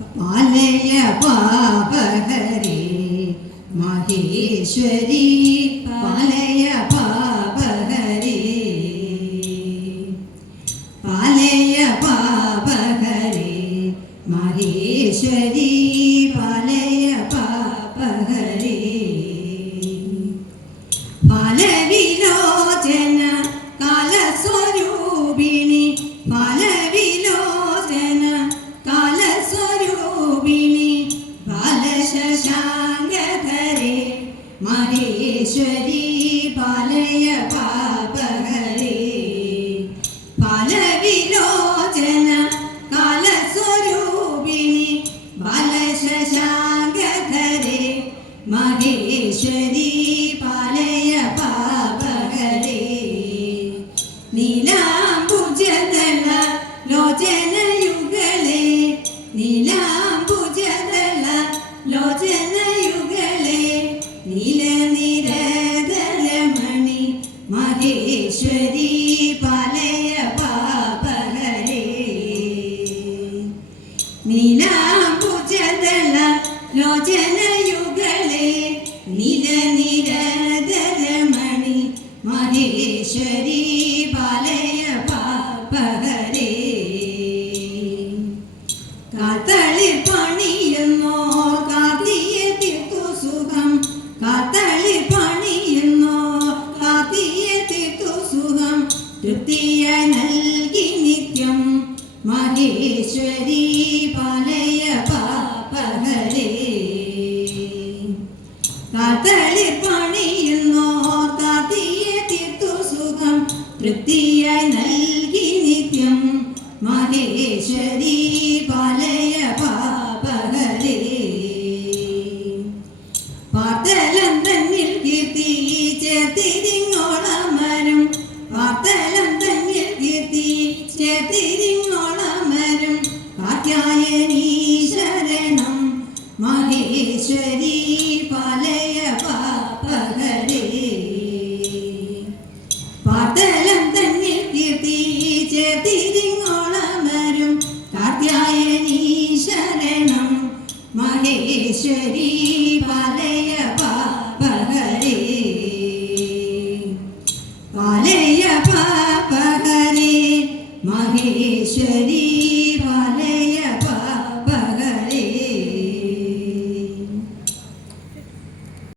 പാലയ പാപഹരേ മഹേശ്വരി പാലയ പാപഹരേ പാലയ പാപഹരേ മഹേശ്വരി പാലയ പാപഹരേ ഫലവിലോചന കാലസ്വരൂപിണി ഫലവിലോചന കാലസ്വരൂപിണി ബാലശശാങ്കധരേ മഹേശ്വരി പാലയ പാപഹരേ ഫലവിലോചന കാലസ്വരൂപിണി ബാലശശാങ്കധരേ മഹേശ്വരി പാലയ പാപഹരേ നീലാംബുജദള ലോചനയുഗളേ നീലാംബുജദള ലോചനയുഗളേ നീലനിരദളമണി മഹേശ്വരി പാലയ പാപഹരേ നീലാംബുജദള ലോചനയുഗളേ നീലനിരദളമണി മഹേശ്വരി പാലയ പാപഹരേ കാത്തളി പണിയുന്നോ കാത്തിയെ തീർത്തു സുഖം കാത്തളി പണിയുന്നോ കാത്തിയെ തീർത്തു സുഖം തൃപ്തിയ നൽകി നിത്യം മഹേശ്വരി പാലയ പാപഹരേ കാത്തളി പണിയുന്നോ കാത്തിയെ തീർത്തു സുഖം തൃപ്തിയായി നൽകി നിത്യം മഹേശ്വരി പാലയ പാപഹരേ പാർത്തലം തന്നിൽ കീർത്തി ചേർത്തിരിങ്ങോളമരും പാർത്തലം തന്നിൽ കീർത്തി ചേർത്തിരിങ്ങോളമരും കാത്യായനീ ശരണം മഹേശ്വരി പാലയ പാപഹരേ പാർത്തലം തന്നിൽ കീർത്തി ചേർത്തിരിങ്ങോളമരും കാത്യായനീ ശരണം മഹേശ്വരി